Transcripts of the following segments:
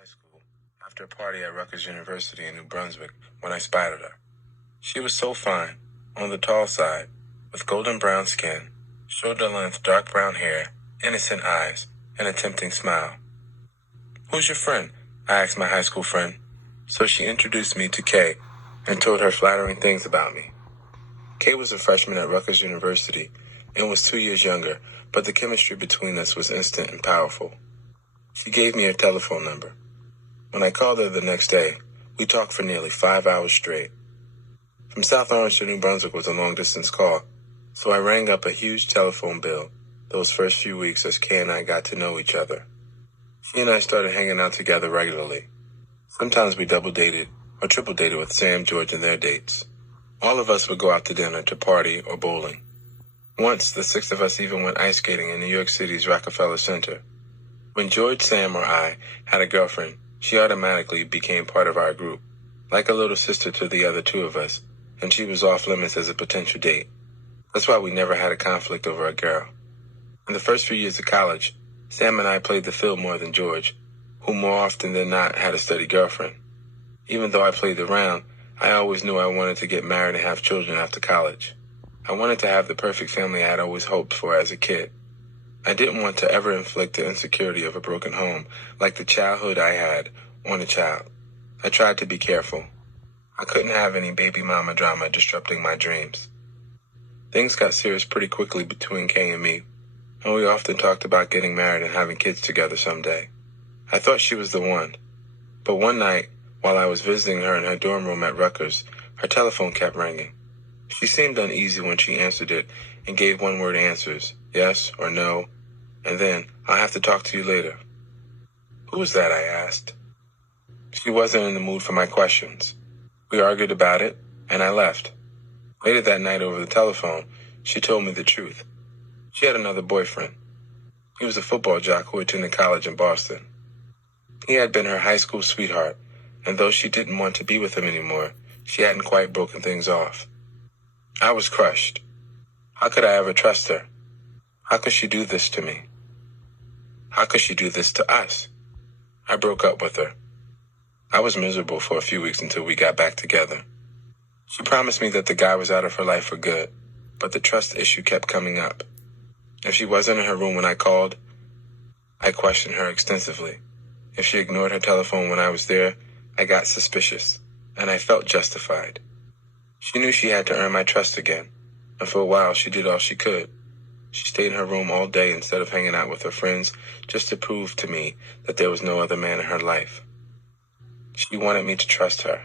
high school after a party at Rutgers University in New Brunswick when I spotted her. She was so fine, on the tall side, with golden brown skin, shoulder-length dark brown hair, innocent eyes, and a tempting smile. "Who's your friend?" I asked my high school friend. So she introduced me to Kay and told her flattering things about me. Kay was a freshman at Rutgers University and was 2 years younger, but the chemistry between us was instant and powerful. She gave me her telephone number. When I called her the next day, we talked for nearly 5 hours straight. From South Orange to New Brunswick was a long-distance call, so I rang up a huge telephone bill those first few weeks as Kay and I got to know each other. She and I started hanging out together regularly. Sometimes we double-dated or triple-dated with Sam, George, and their dates. All of us would go out to dinner, to party, or bowling. Once, the 6 of us even went ice skating in New York City's Rockefeller Center. When George, Sam, or I had a girlfriend, she automatically became part of our group, like a little sister to the other 2 of us, and she was off limits as a potential date. That's why we never had a conflict over a girl. In the first few years of college, Sam and I played the field more than George, who more often than not had a steady girlfriend. Even though I played around, I always knew I wanted to get married and have children after college. I wanted to have the perfect family I had always hoped for as a kid. I didn't want to ever inflict the insecurity of a broken home, like the childhood I had, on a child. I tried to be careful. I couldn't have any baby mama drama disrupting my dreams. Things got serious pretty quickly between Kay and me, and we often talked about getting married and having kids together someday. I thought she was the one. But one night, while I was visiting her in her dorm room at Rutgers, her telephone kept ringing. She seemed uneasy when she answered it and gave one-word answers, yes or no, and then, "I'll have to talk to you later." "Who was that?" I asked. She wasn't in the mood for my questions. We argued about it, and I left. Later that night over the telephone, she told me the truth. She had another boyfriend. He was a football jock who attended college in Boston. He had been her high school sweetheart, and though she didn't want to be with him anymore, she hadn't quite broken things off. I was crushed. How could I ever trust her? How could she do this to me? How could she do this to us? I broke up with her. I was miserable for a few weeks until we got back together. She promised me that the guy was out of her life for good, but the trust issue kept coming up. If she wasn't in her room when I called, I questioned her extensively. If she ignored her telephone when I was there, I got suspicious, and I felt justified. She knew she had to earn my trust again, and for a while she did all she could. She stayed in her room all day instead of hanging out with her friends just to prove to me that there was no other man in her life. She wanted me to trust her,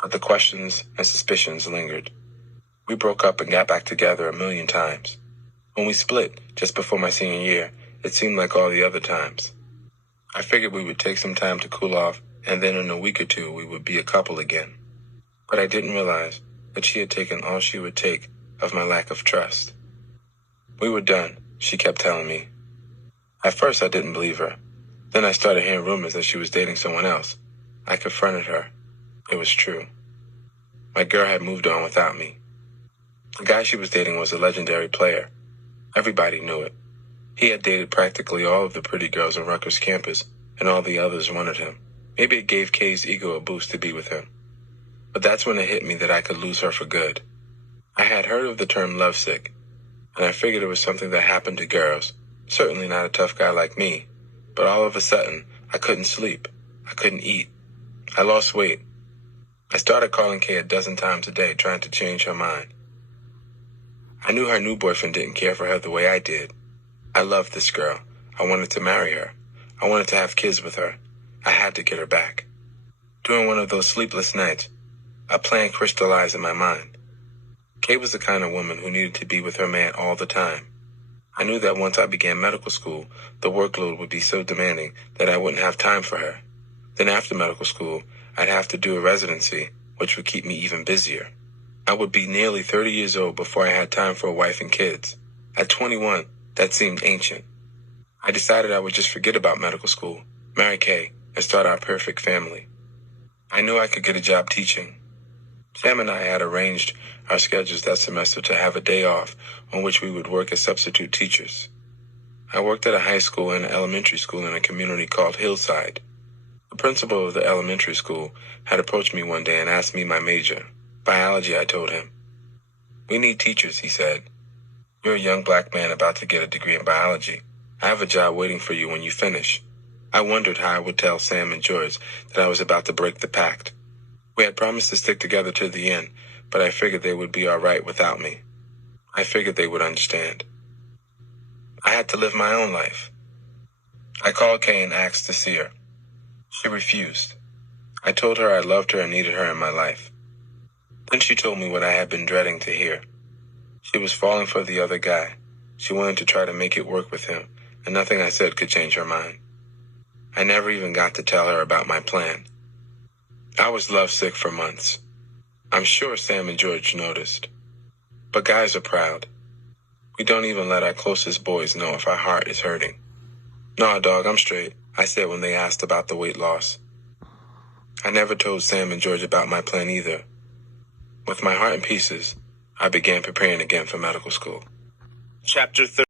but the questions and suspicions lingered. We broke up and got back together a million times. When we split, just before my senior year, it seemed like all the other times. I figured we would take some time to cool off, and then in a week or 2 we would be a couple again. But I didn't realize that she had taken all she would take of my lack of trust. We were done, she kept telling me. At first I didn't believe her. Then I started hearing rumors that she was dating someone else. I confronted her. It was true. My girl had moved on without me. The guy she was dating was a legendary player. Everybody knew it. He had dated practically all of the pretty girls on Rutgers campus, and all the others wanted him. Maybe it gave Kay's ego a boost to be with him. But that's when it hit me that I could lose her for good. I had heard of the term lovesick, and I figured it was something that happened to girls, certainly not a tough guy like me. But all of a sudden, I couldn't sleep. I couldn't eat. I lost weight. I started calling Kay a dozen times a day, trying to change her mind. I knew her new boyfriend didn't care for her the way I did. I loved this girl. I wanted to marry her. I wanted to have kids with her. I had to get her back. During one of those sleepless nights, a plan crystallized in my mind. Kay was the kind of woman who needed to be with her man all the time. I knew that once I began medical school, the workload would be so demanding that I wouldn't have time for her. Then after medical school, I'd have to do a residency, which would keep me even busier. I would be nearly 30 years old before I had time for a wife and kids. At 21, that seemed ancient. I decided I would just forget about medical school, marry Kay, and start our perfect family. I knew I could get a job teaching. Sam and I had arranged our schedules that semester to have a day off on which we would work as substitute teachers. I worked at a high school and an elementary school in a community called Hillside. The principal of the elementary school had approached me one day and asked me my major. Biology, I told him. We need teachers, he said. You're a young black man about to get a degree in biology. I have a job waiting for you when you finish. I wondered how I would tell Sam and George that I was about to break the pact. We had promised to stick together to the end, but I figured they would be all right without me. I figured they would understand. I had to live my own life. I called Kay and asked to see her. She refused. I told her I loved her and needed her in my life. Then she told me what I had been dreading to hear. She was falling for the other guy. She wanted to try to make it work with him, and nothing I said could change her mind. I never even got to tell her about my plan. I was lovesick for months. I'm sure Sam and George noticed. But guys are proud. We don't even let our closest boys know if our heart is hurting. Nah, dog, I'm straight, I said when they asked about the weight loss. I never told Sam and George about my plan either. With my heart in pieces, I began preparing again for medical school. Chapter 30.